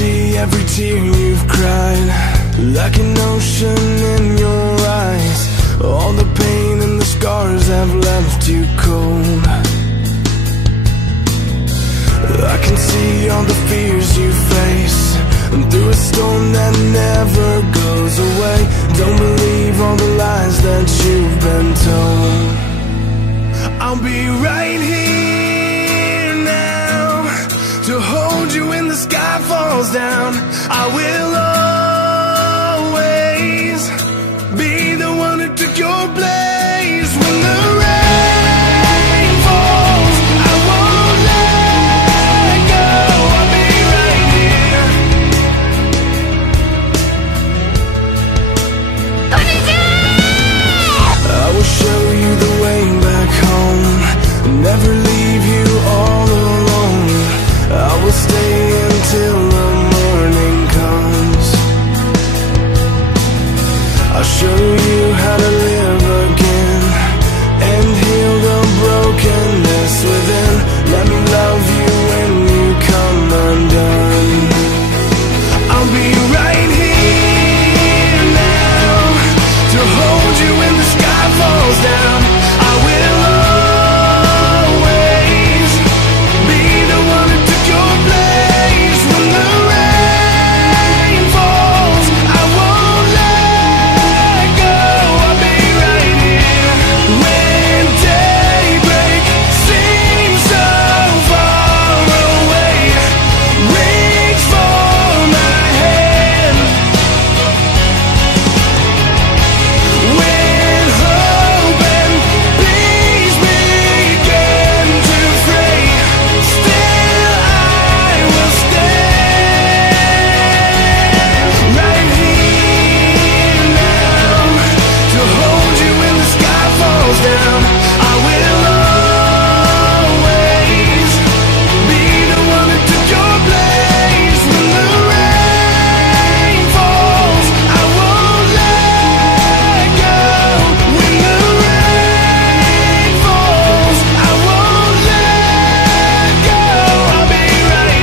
see every tear you've cried, like an ocean in your eyes. All the pain and the scars have left you cold. I can see all the fears you face, and through a storm that never goes away. Don't believe all the lies that you've been told. I'll be right here now to hold you when the sky falls down. I will always be the one who took your place.